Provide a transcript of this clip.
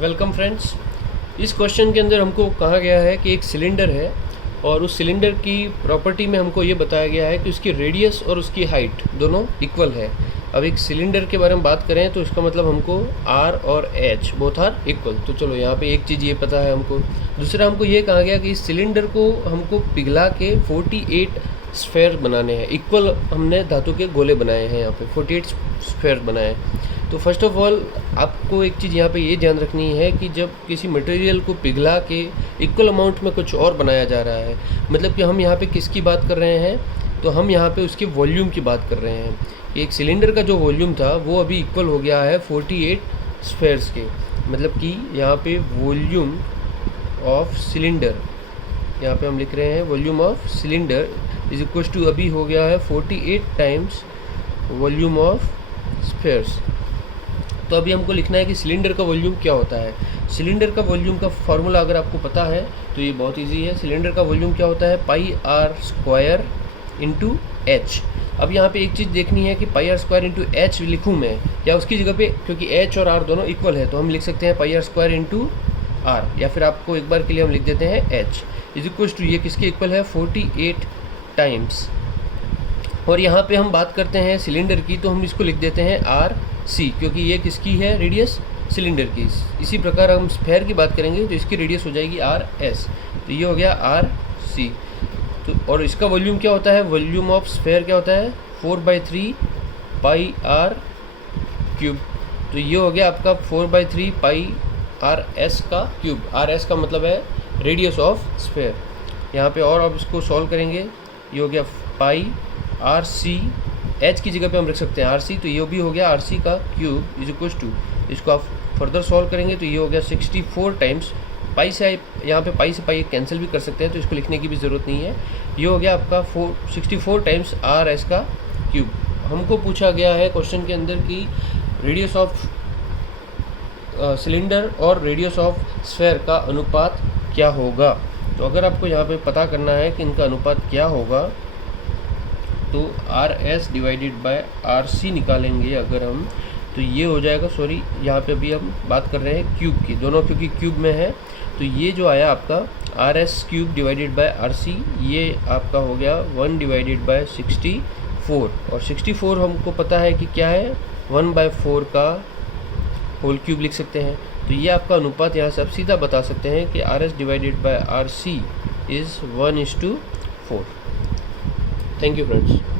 Welcome friends. इस question के अंदर हमको कहा गया है कि एक सिलेंडर है और उस सिलेंडर की प्रॉपर्टी में हमको ये बताया गया है कि उसकी रेडियस और उसकी हाइट दोनों इक्वल है। अब एक सिलेंडर के बारे में बात करें तो इसका मतलब हमको आर और एच बोथ आर इक्वल। तो चलो यहाँ पे एक चीज़ ये पता है हमको। दूसरा हमको ये कहा गया कि इस सिलेंडर को हमको पिघला के 48 स्फेयर बनाने हैं। इक्वल हमने धातु के गोले बनाए हैं, यहाँ पे 48 स्फेयर बनाए हैं। तो फर्स्ट ऑफ ऑल आपको एक चीज़ यहाँ पे ये ध्यान रखनी है कि जब किसी मटेरियल को पिघला के इक्वल अमाउंट में कुछ और बनाया जा रहा है, मतलब कि हम यहाँ पे किसकी बात कर रहे हैं, तो हम यहाँ पे उसके वॉल्यूम की बात कर रहे हैं। एक सिलेंडर का जो वॉल्यूम था वो अभी इक्वल हो गया है 48 स्फेयर्स के। मतलब कि यहाँ पे वॉल्यूम ऑफ सिलेंडर, यहाँ पे हम लिख रहे हैं volume of cylinder is equal to अभी हो गया है 48 टाइम्स वॉल्यूम ऑफ स्फेयर्स। तो अभी हमको लिखना है कि सिलेंडर का वॉल्यूम क्या होता है। सिलेंडर का वॉल्यूम का फार्मूला अगर आपको पता है तो ये बहुत इजी है। सिलेंडर का वॉल्यूम क्या होता है, पाई आर स्क्वायर इंटू एच। अब यहाँ पे एक चीज़ देखनी है कि पाई आर स्क्वायर इंटू एच लिखूँ मैं या उसकी जगह पे, क्योंकि एच और आर दोनों इक्वल है तो हम लिख सकते हैं पाई आर स्क्वायर इंटू आर, या फिर आपको एक बार के लिए हम लिख देते हैं एच इज इक्वल टू, ये किसके इक्वल है 48 टाइम्स। और यहाँ पे हम बात करते हैं सिलेंडर की तो हम इसको लिख देते हैं आर सी, क्योंकि ये किसकी है, रेडियस सिलेंडर की। इसी प्रकार हम स्फेयर की बात करेंगे तो इसकी रेडियस हो जाएगी आर एस, तो ये हो गया आर सी। तो और इसका वॉल्यूम क्या होता है, वॉल्यूम ऑफ स्फेयर क्या होता है 4/3 पाई आर क्यूब। तो ये हो गया आपका 4/3 पाई आर एस का क्यूब। आर एस का मतलब है रेडियस ऑफ स्फेयर। यहाँ पे और अब इसको सॉल्व करेंगे, ये हो गया पाई आर सी, एच की जगह पे हम रख सकते हैं आर सी, तो ये भी हो गया आर सी का क्यूब इज इक्वल टू, इसको आप फर्दर सॉल्व करेंगे तो ये हो गया 64 टाइम्स पाई से, यहाँ पे पाई से पाई कैंसिल भी कर सकते हैं तो इसको लिखने की भी ज़रूरत नहीं है। ये हो गया आपका 64 टाइम्स आर एस का क्यूब। हमको पूछा गया है क्वेश्चन के अंदर कि रेडियस ऑफ सिलेंडर और रेडियस ऑफ स्फेयर का अनुपात क्या होगा। तो अगर आपको यहाँ पे पता करना है कि इनका अनुपात क्या होगा तो r s divided by r c निकालेंगे अगर हम, तो ये हो जाएगा, सॉरी यहाँ पे अभी हम बात कर रहे हैं क्यूब की, दोनों क्योंकि क्यूब में है, तो ये जो आया आपका r s cube divided by r c, ये आपका हो गया 1 डिवाइडेड बाय 64। और 64 हमको पता है कि क्या है, 1/4 का होल क्यूब लिख सकते हैं। तो ये आपका अनुपात यहाँ से आप सीधा बता सकते हैं कि r s divided by r c is 1:4। Thank you friends.